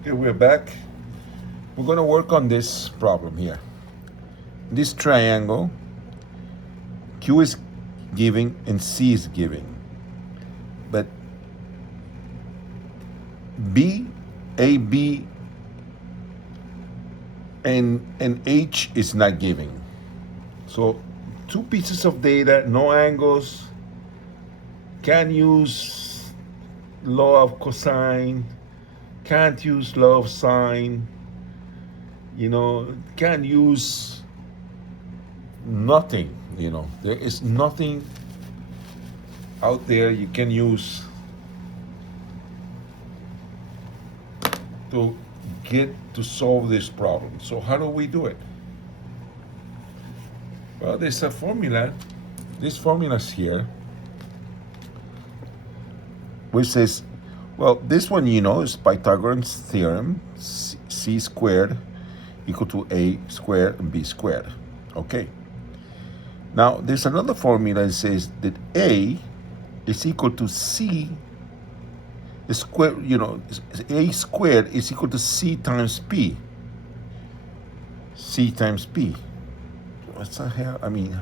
Okay, we're back. We're going to work on this problem here. This triangle, Q is giving and C is giving. But B, A, B, and H is not giving. So two pieces of data, no angles, can use law of cosine, can't use law of sine, can't use nothing, There is nothing out there you can use to get to solve this problem. So how do we do it? Well, there's a formula. This formula's here, which says, well, this one is Pythagoras theorem, c squared equal to a squared and b squared. Okay. Now, there's another formula that says that a is equal to c squared, a squared is equal to c times p. C times p. What's the hell? I mean,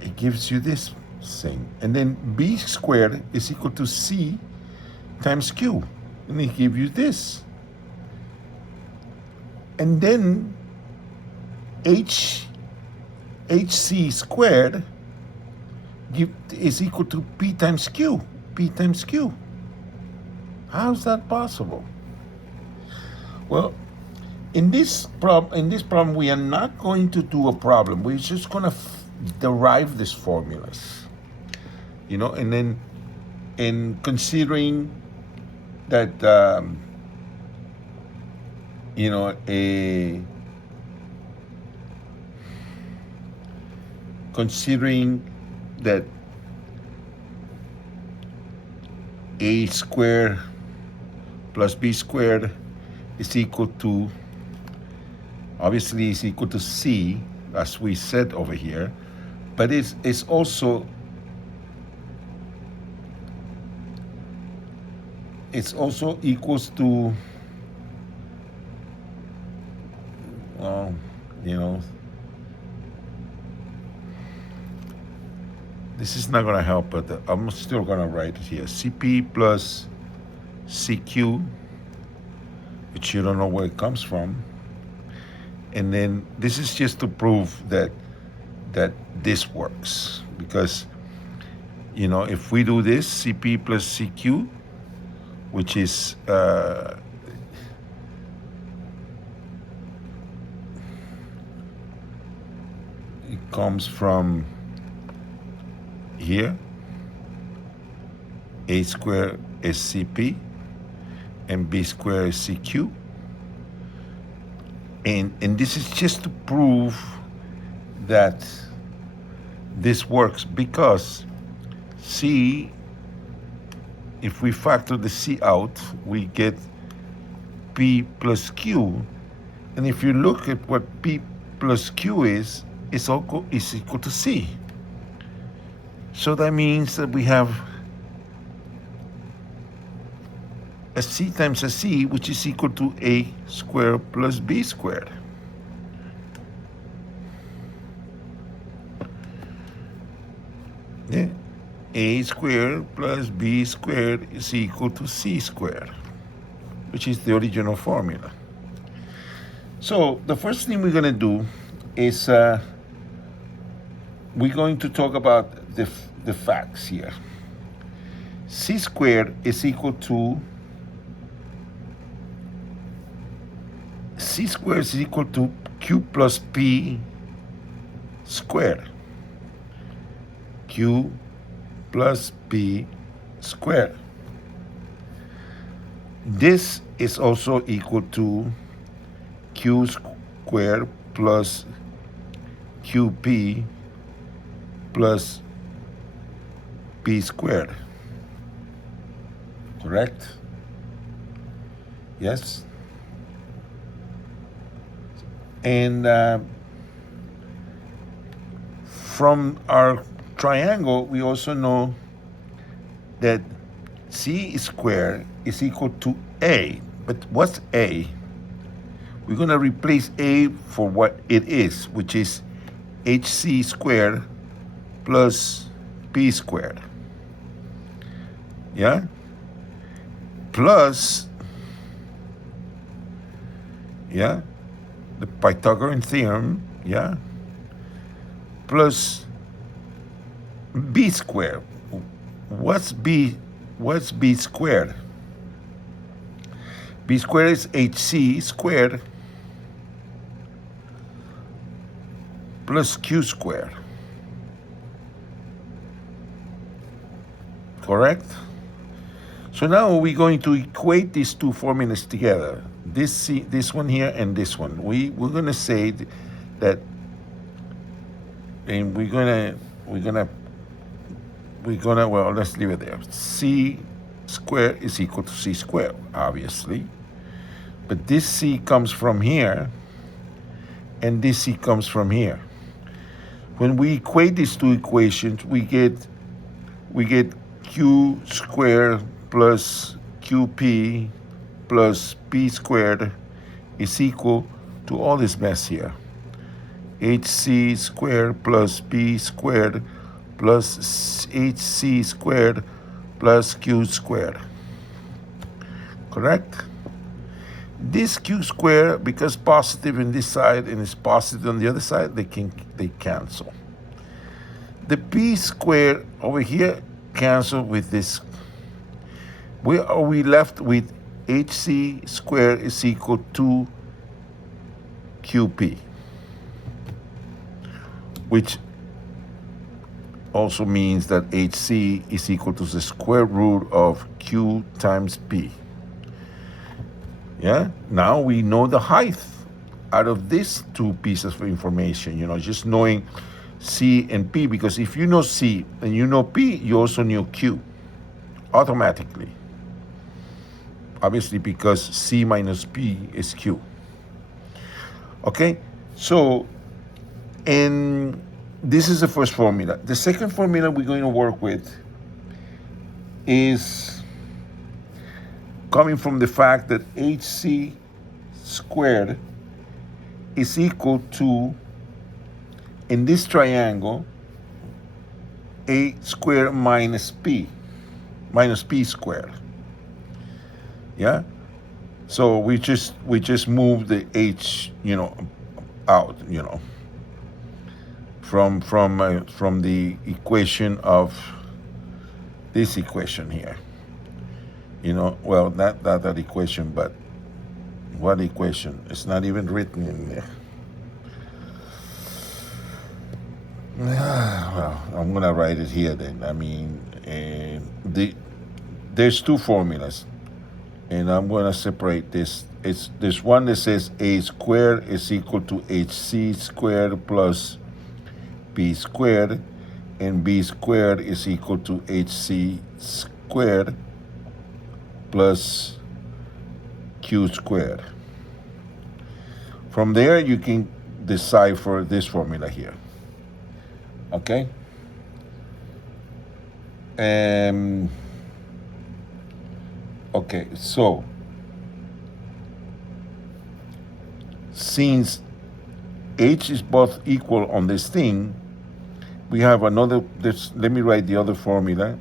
it gives you this thing. And then b squared is equal to c times q. And it gives you this. And then hc squared is equal to p times q. P times q. How's that possible? Well, in this problem, we are not going to do a problem. We're just going to derive these formulas, and then in considering that, considering that a squared plus b squared is equal to, obviously is equal to c, as we said over here, but it's also equals to, this is not going to help, but I'm still going to write it here. CP plus CQ, which you don't know where it comes from. And then this is just to prove that this works. Because, if we do this, CP plus CQ, which is it comes from here, a squared is CP and b squared is CQ. And this is just to prove that this works, because C, if we factor the C out, we get P plus Q. And if you look at what P plus Q is equal to C. So that means that we have a C times a C, which is equal to A squared plus B squared. Yeah. A squared plus B squared is equal to C squared, which is the original formula. So the first thing we're going to do is we're going to talk about the facts here. C squared is equal to Q plus P squared. Q plus P squared. This is also equal to Q squared plus QP plus P squared. Correct? Yes? And from our triangle, we also know that C squared is equal to A. But what's A? We're going to replace A for what it is, which is hc squared plus p squared. Yeah? Plus, yeah, the Pythagorean theorem, yeah, plus b squared. What's b squared? B squared is hc squared plus q squared. Correct? So now we're going to equate these two formulas together. This one here and this one. We're gonna say that, and we're gonna well, let's leave it there. C squared is equal to c squared, obviously. But this c comes from here, and this c comes from here. When we equate these two equations, we get q squared plus qp plus p squared is equal to all this mess here. hc squared plus p squared plus hc squared plus q squared. Correct? This q squared, because positive in this side and is positive on the other side, they cancel. The p squared over here cancel with this. We left with hc squared is equal to qp, which also means that hc is equal to the square root of q times p. Yeah, now we know the height out of these two pieces of information, just knowing C and P, because if you know C and you know P, you also know Q automatically. Obviously, because C minus P is Q. Okay, so, and this is the first formula. The second formula we're going to work with is coming from the fact that hc squared is equal to, in this triangle, a squared minus p squared. Yeah? So we just move the h, out, from the equation of this equation here. Well, not that equation, but what equation? It's not even written in there. Well, I'm gonna write it here then. I mean, there's two formulas, and I'm gonna separate this. There's one that says a squared is equal to hc squared plus b squared, and b squared is equal to hc squared plus q squared. From there, you can decipher this formula here. Okay? Okay, so since h is both equal on this thing, we have another. Let me write the other formula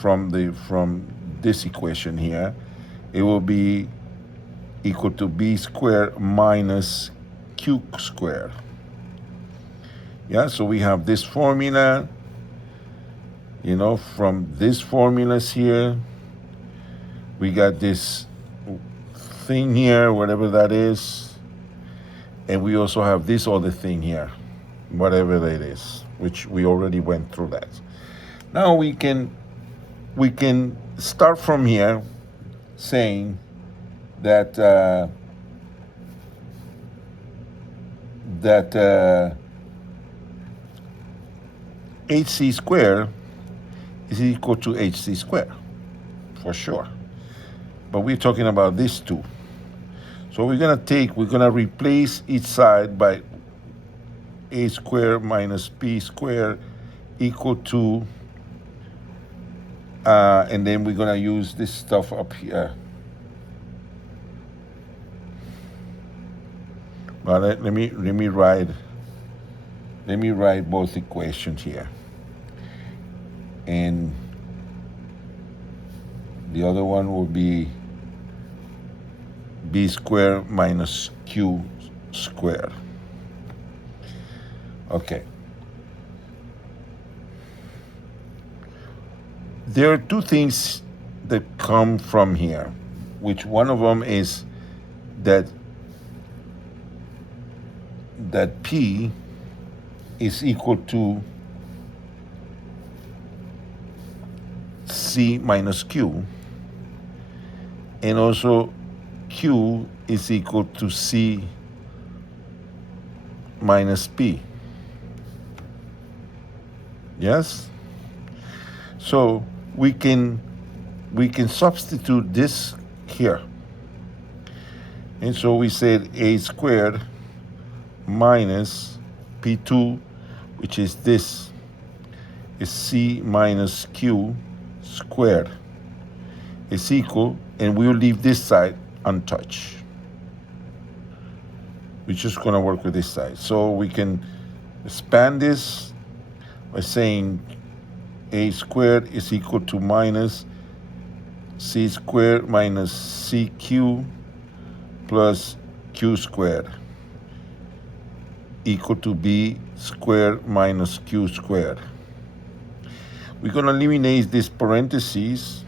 from this equation here. It will be equal to b squared minus q squared. Yeah, so we have this formula, from these formulas here. We got this thing here, whatever that is. And we also have this other thing here, whatever that is, which we already went through that. Now we can start from here saying that hc squared is equal to hc squared, for sure. But we're talking about these two. So we're gonna replace each side by a squared minus p squared equal to, and then we're gonna use this stuff up here. Well, let me write both equations here, and the other one will be b squared minus q squared. Okay. There are two things that come from here, which one of them is that P is equal to C minus Q, and also Q is equal to C minus P. Yes? So we can substitute this here. And so we said A squared minus P2, which is this, is C minus Q squared, is equal, and we'll leave this side untouched. We're just going to work with this side. So we can expand this by saying A squared is equal to minus C squared minus CQ plus Q squared equal to B squared minus Q squared. We're going to eliminate this parentheses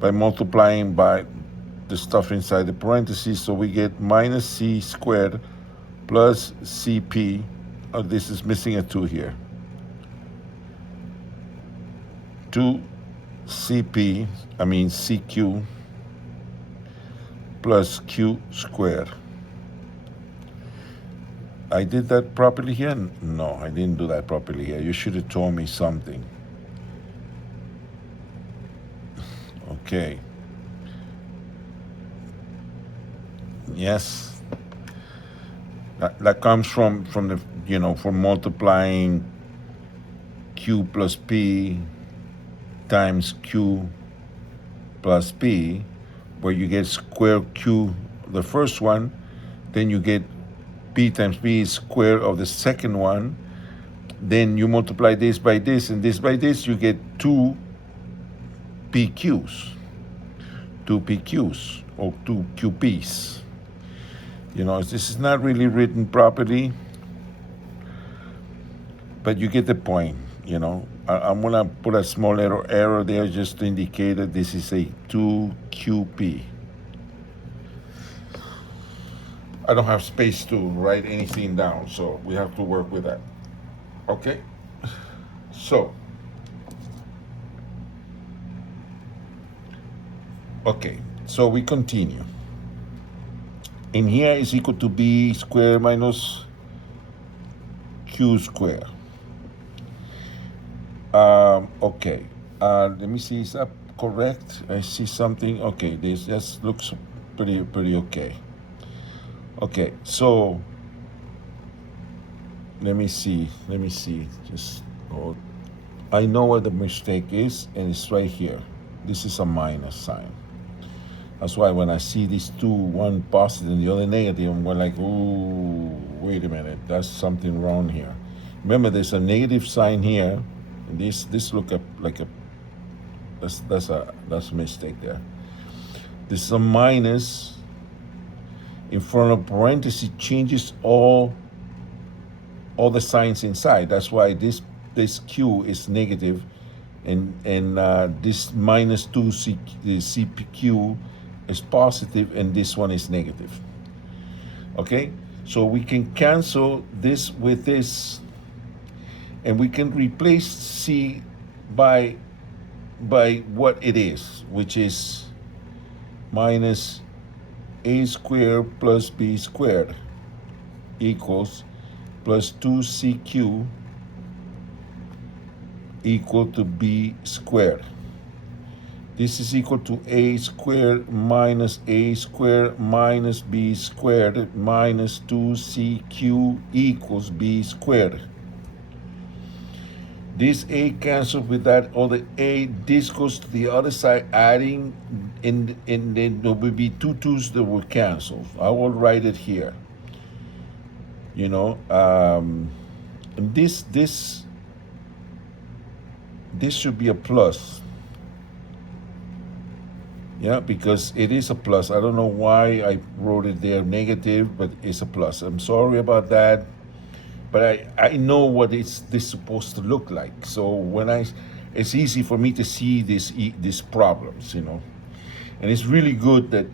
by multiplying by the stuff inside the parentheses, so we get minus C squared plus CP. Oh, this is missing a 2 here. 2 CP, I mean CQ plus Q squared. I did that properly here? No, I didn't do that properly here. You should have told me something. Okay. Yes. That comes from the, from multiplying Q plus P times Q plus P, where you get square Q, the first one, then you get P times P square of the second one, then you multiply this by this and this by this, you get 2 PQs or 2 QPs. This is not really written properly, but you get the point. I'm going to put a small arrow there just to indicate that this is a 2QP. I don't have space to write anything down, so we have to work with that. Okay? So, we continue. In here is equal to B squared minus Q squared. Let me see, is that correct? I see something. Okay, this just looks pretty okay. Okay, so let me see. I know where the mistake is, and it's right here. This is a minus sign. That's why when I see these two, one positive and the other negative, I'm going like, ooh, wait a minute, that's something wrong here. Remember, there's a negative sign here, and this look up like that's a mistake there. This is a minus in front of parentheses, changes all the signs inside. That's why this Q is negative, and this minus 2 CPQ is positive, and this one is negative. Okay, so we can cancel this with this, and we can replace C by what it is, which is minus A squared plus B squared equals plus 2CQ equal to B squared. This is equal to A squared minus B squared minus 2CQ equals B squared. This A cancels with that other A. This goes to the other side, adding and then there will be two twos that will cancel. I will write it here. You know, and this should be a plus. Yeah, because it is a plus. I don't know why I wrote it there negative, but it's a plus. I'm sorry about that, but I know what it's this supposed to look like. So it's easy for me to see these problems, you know, and it's really good that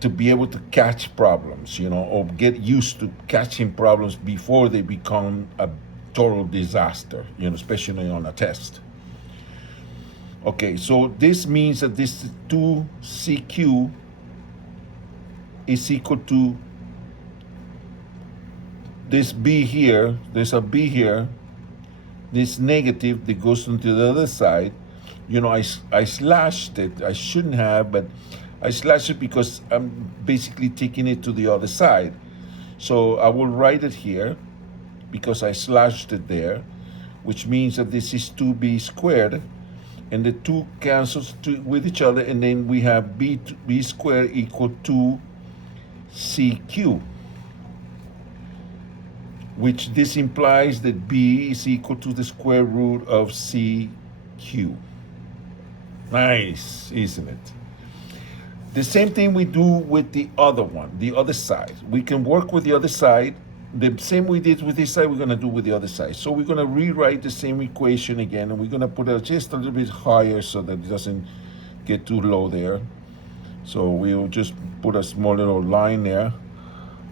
to be able to catch problems, you know, or get used to catching problems before they become a total disaster, you know, especially on a test. Okay, so this means that this 2CQ is equal to this B here. There's a B here. This negative that goes into the other side. You know, I slashed it. I shouldn't have, but I slashed it because I'm basically taking it to the other side. So I will write it here because I slashed it there, which means that this is 2B squared. And the 2 cancels with each other, and then we have b squared equal to CQ, which this implies that B is equal to the square root of CQ. Nice, isn't it? The same thing we do with the other one, the other side. We can work with the other side. The same we did with this side, we're going to do with the other side. So we're going to rewrite the same equation again, and we're going to put it just a little bit higher so that it doesn't get too low there. So we'll just put a small little line there.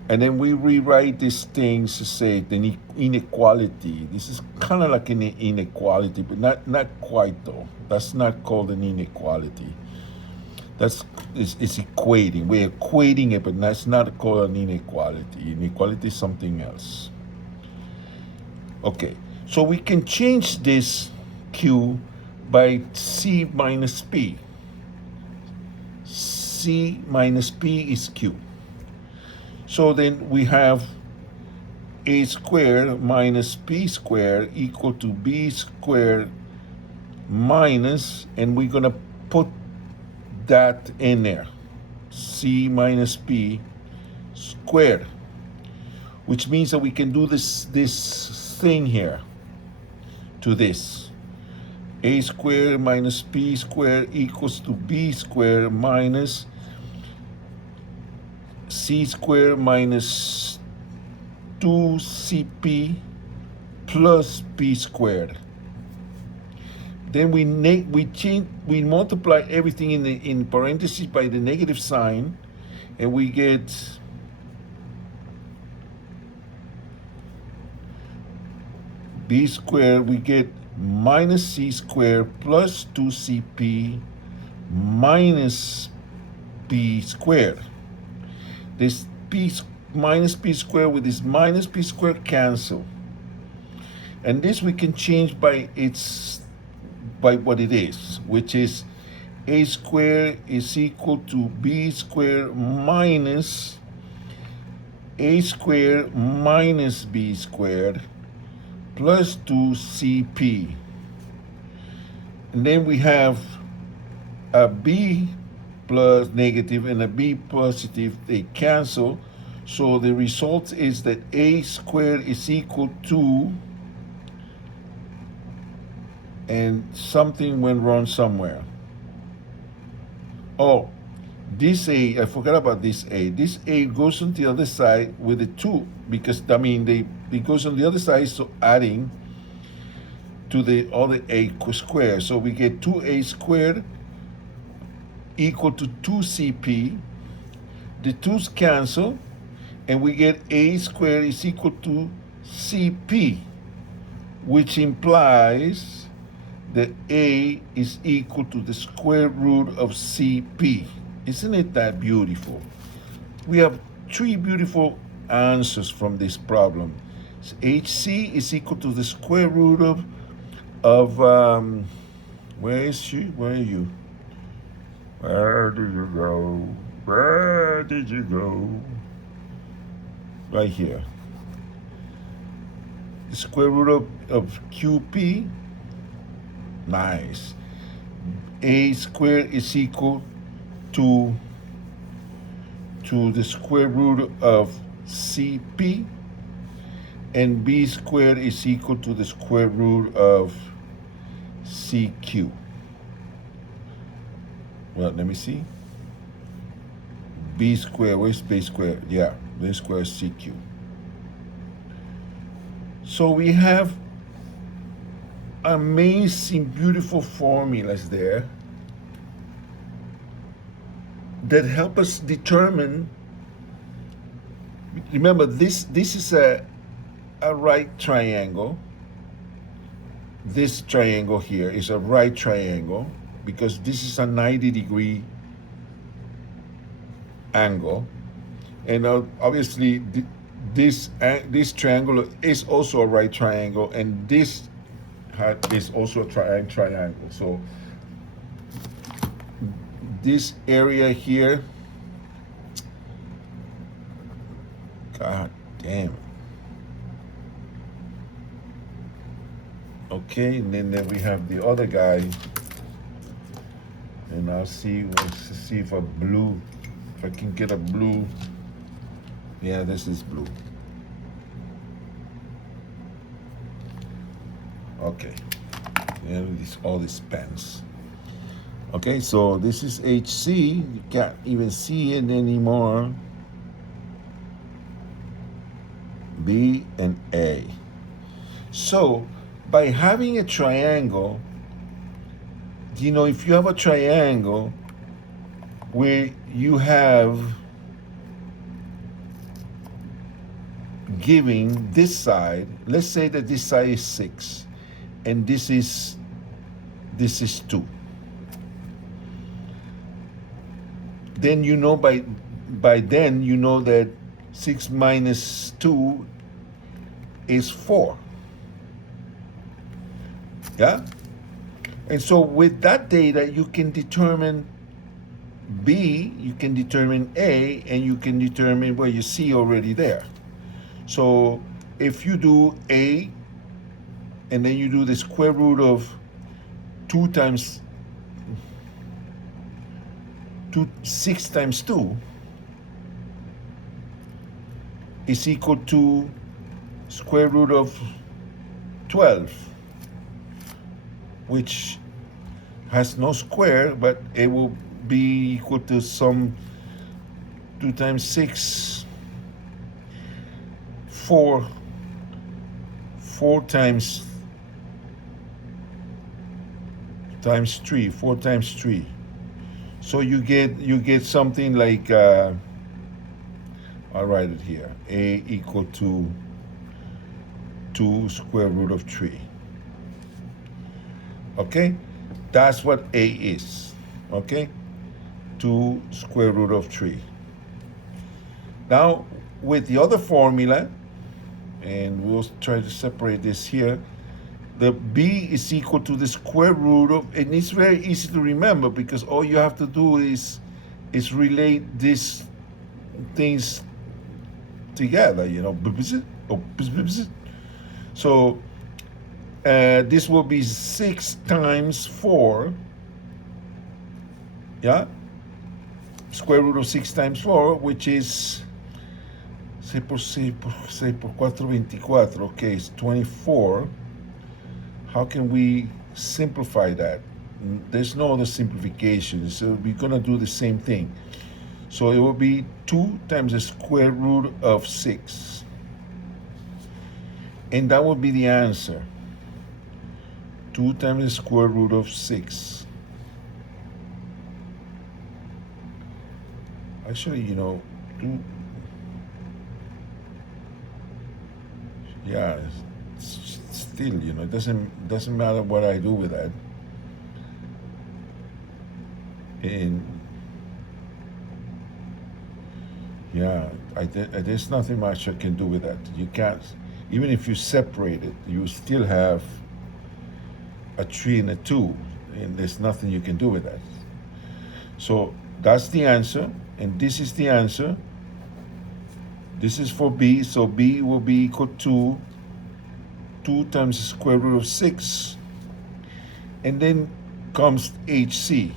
And then we rewrite these things to say the inequality. This is kind of like an inequality, but not quite though. That's not called an inequality. It's equating. We're equating it, but that's not called an inequality. Inequality is something else. Okay, so we can change this Q by C minus P. C minus P is Q. So then we have A squared minus P squared equal to B squared minus, and we're going to put that in there, C minus P squared, which means that we can do this thing here to this. A squared minus P squared equals to B squared minus C squared minus 2CP plus P squared. Then we multiply everything in parentheses by the negative sign, and we get B squared. We get minus C squared plus 2CP minus P squared. This P minus P squared with this minus P squared cancel, and this we can change by what it is, which is A squared is equal to B squared minus A squared minus B squared plus 2CP. And then we have a B plus negative and a B positive, they cancel. So the result is that A squared is equal to, and something went wrong somewhere. Oh, this A, I forgot about this A. This A goes on the other side with the 2, because, I mean, it goes on the other side, so adding to the other A squared. So we get 2A squared equal to 2CP. The 2's cancel, and we get A squared is equal to CP, which implies that A is equal to the square root of CP. Isn't it that beautiful? We have 3 beautiful answers from this problem. So HC is equal to the square root of where is she? Where are you? Where did you go? Where did you go? Right here. The square root of QP. Nice. A squared is equal to the square root of CP, and B squared is equal to the square root of CQ. Well, let me see. B squared, where's B squared? Yeah, B squared is CQ. So we have amazing, beautiful formulas there that help us determine. Remember, this is a right triangle. This triangle here is a right triangle because this is a 90-degree angle, and obviously this triangle is also a right triangle, and this is also a triangle. So this area here, god damn it. Okay, and then we have the other guy, and let's see if if I can get a blue. Yeah, this is blue. Okay, and all these pens. Okay, so this is HC. You can't even see it anymore. B and A. So by having a triangle, if you have a triangle where you have giving this side, let's say that this side is 6 and this is 2. Then by then you know that 6 minus 2 is 4. Yeah? And so with that data, you can determine B, you can determine A, and you can determine where you see already there. So if you do A, and then you do the square root of 6 times 2 is equal to square root of 12, which has no square, but it will be equal to some 2 times 6, 4 times 3, 4 times 3. So you get something like, I'll write it here, A equal to 2 square root of 3. Okay, that's what A is. Okay, 2 square root of 3. Now with the other formula, and we'll try to separate this here, the B is equal to the square root of, and it's very easy to remember because all you have to do is relate these things together, So this will be 6 times 4, yeah? Square root of 6 times 4, which is 6 por 4, 24, okay, it's 24. How can we simplify that? There's no other simplification, so we're gonna do the same thing. So it will be 2 times the square root of 6. And that would be the answer. 2 times the square root of 6. Actually, yeah, still, it doesn't matter what I do with that. And yeah, there's nothing much I can do with that. You can't, even if you separate it, you still have a 3 and a 2, and there's nothing you can do with that. So that's the answer, and this is the answer. This is for B, so B will be equal to 2 times the square root of 6, and then comes HC.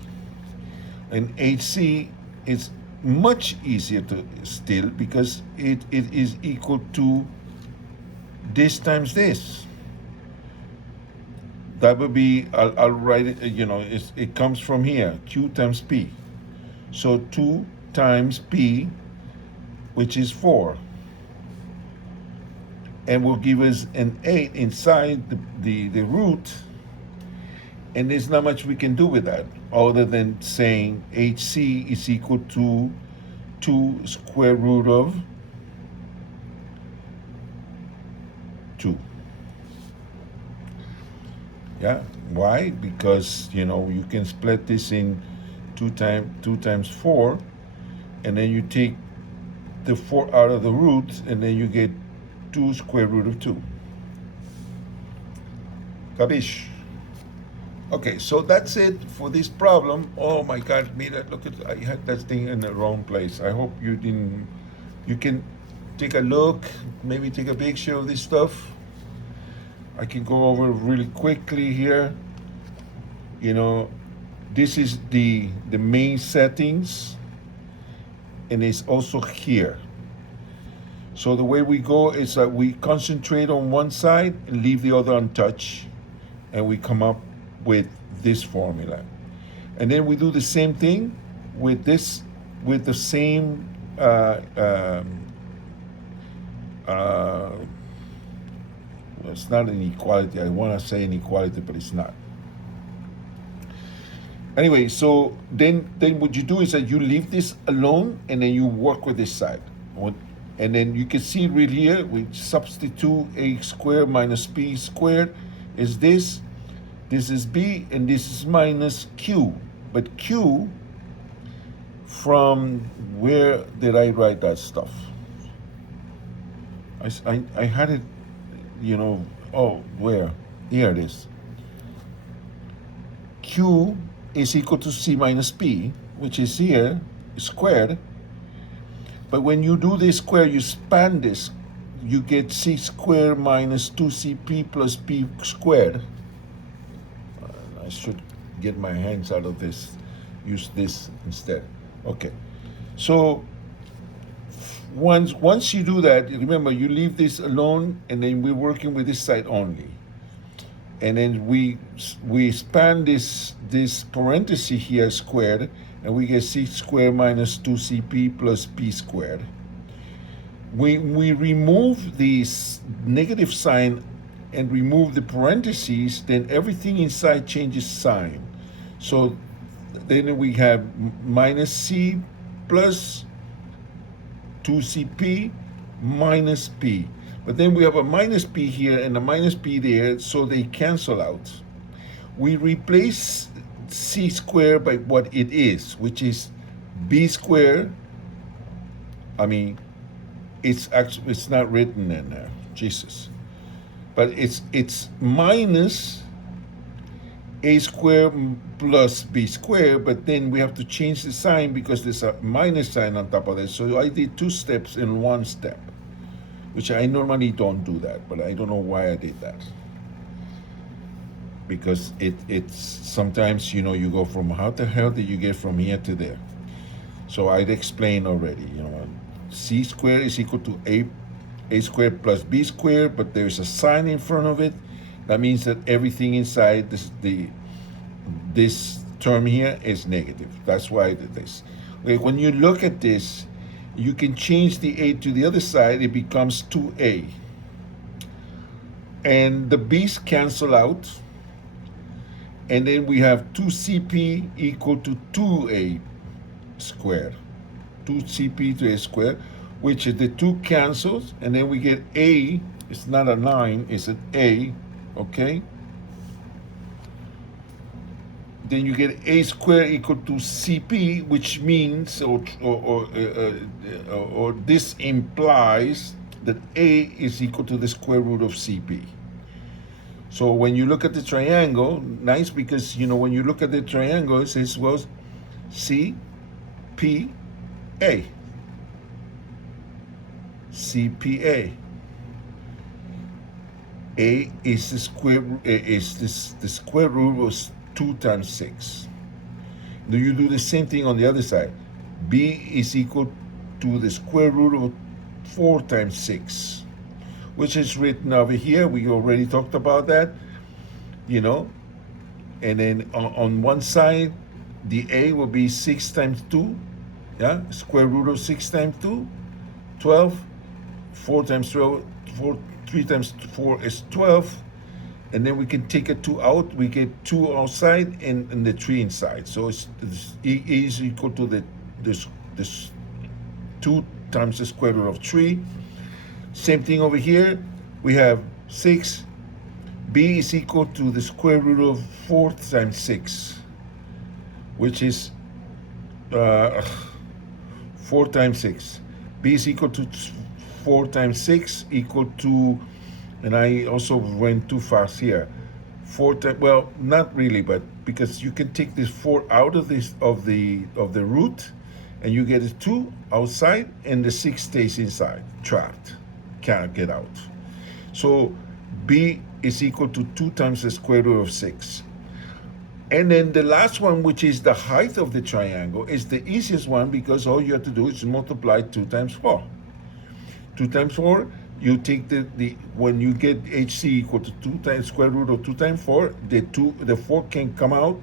And HC is much easier to still because it is equal to this times this. That would be, I'll write it, it comes from here, Q times P. So 2 times P, which is 4. And will give us an 8 inside the root. And there's not much we can do with that other than saying HC is equal to 2 square root of 2. Yeah, why? Because you can split this in 2 times 4, and then you take the 4 out of the root, and then you get 2 square root of 2. Capish? Okay, so that's it for this problem. Oh my God, Mira, look at, I had that thing in the wrong place. I hope you didn't, you can take a look, maybe take a picture of this stuff. I can go over really quickly here. This is the main settings, and it's also here. So the way we go is that we concentrate on one side and leave the other untouched, and we come up with this formula. And then we do the same thing with this, with the same it's not inequality. I want to say inequality, but it's not. Anyway, so then what you do is that you leave this alone, and then you work with this side. And then you can see right here, we substitute a squared minus b squared is this. This is b, and this is minus q. But q, from where did I write that stuff? I had it, oh, where? Here it is. Q is equal to c minus p, which is here, squared. But when you do this square, you span this, you get c squared minus 2cp plus p squared. I should get my hands out of this, use this instead. Okay, so once you do that, remember you leave this alone, and then we're working with this side only. And then we span this parenthesis here squared, and we get c squared minus 2cp plus p squared. We remove this negative sign and remove the parentheses, then everything inside changes sign. So then we have minus c plus 2cp minus p. But then we have a minus p here and a minus p there, so they cancel out. We replace c squared by what it is, which is b squared. I mean, it's not written in there, Jesus. But it's minus a squared plus b squared, but then we have to change the sign because there's a minus sign on top of it. So I did 2 steps in 1 step, which I normally don't do that, but I don't know why I did that. Because it's sometimes, you go from how the hell did you get from here to there? So I'd explained already, c squared is equal to a squared plus b squared, but there's a sign in front of it. That means that everything inside this term here is negative. That's why I did this. Okay, when you look at this, you can change the a to the other side. It becomes 2a. And the b's cancel out. And then we have 2cp equal to 2a squared. 2cp to a squared, which is the 2 cancels. And then we get a, it's not a 9, it's an a, okay? Then you get a squared equal to cp, which means, or this implies that a is equal to the square root of cp. So when you look at the triangle, nice, because when you look at the triangle, it says, well, C, P, A. CPA. A is the square root of 2 times 6. Do you do the same thing on the other side? B is equal to the square root of 4 times 6, which is written over here. We already talked about that, you know. And then on one side, the A will be 6 times 2, yeah, square root of 6 times 2, 12. 4 times 12, 3 times 4 is 12. And then we can take a 2 out. We get 2 outside and the 3 inside. So it's E is equal to this 2 times the square root of 3. Same thing over here. We have 6. B is equal to the square root of 4 times 6, which is 4 times 6. B is equal to 4 times 6 equal to, and I also went too fast here. 4 times, well, not really, but because you can take this 4 out of the root, and you get a 2 outside, and the 6 stays inside, trapped, can't get out. So B is equal to 2 times the square root of 6. And then the last one, which is the height of the triangle, is the easiest one because all you have to do is multiply 2 times 4. 2 times 4, you take when you get HC equal to 2 times square root of 2 times 4, the 4 can come out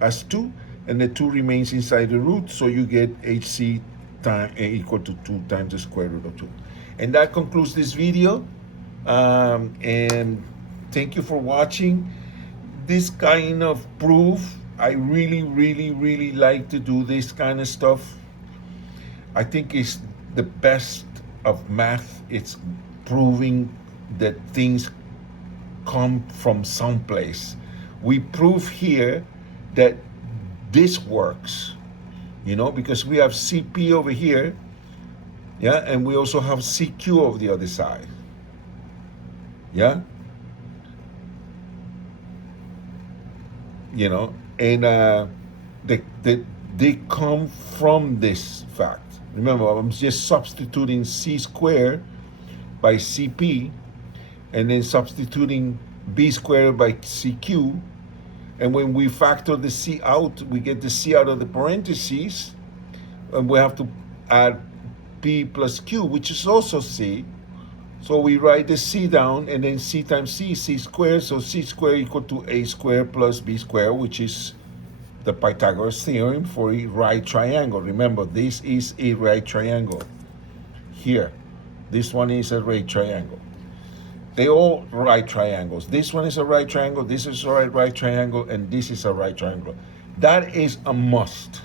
as 2, and the 2 remains inside the root, so you get HC equal to 2 times the square root of 2. And that concludes this video, and thank you for watching. This kind of proof, I really like to do this kind of stuff. I think it's the best of math. It's proving that things come from someplace. We prove here that this works, you know, because we have CP over here, yeah, and we also have CQ over the other side, yeah, you know, and they come from this fact. Remember, I'm just substituting C squared by CP, and then substituting B squared by CQ. And when we factor the C out, we get the C out of the parentheses, and we have to add P plus Q, which is also C. So we write the C down, and then C times C is C squared, so C squared equal to A squared plus B squared, which is the Pythagoras theorem for a right triangle. Remember, this is a right triangle. Here, this one is a right triangle. They all right triangles. This one is a right triangle, this is a right triangle, and this is a right triangle. That is a must.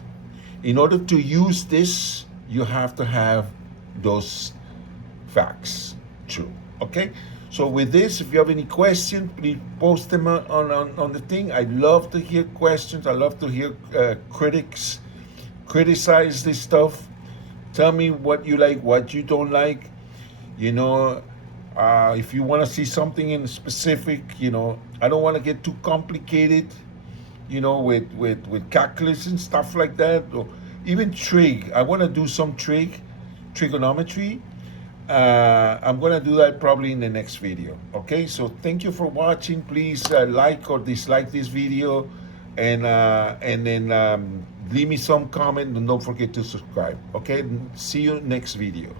In order to use this, you have to have those facts true, okay? So with this, if you have any questions, please post them on the thing. I love to hear questions. I love to hear critics criticize this stuff. Tell me what you like, what you don't like. You know, if you want to see something in specific, you know, I don't want to get too complicated, you know, with calculus and stuff like that. Or even trig. I want to do some trigonometry. I'm gonna do that probably in the next video. Okay, so thank you for watching. Please like or dislike this video, and then leave me some comment, and don't forget to subscribe. Okay, see you next video.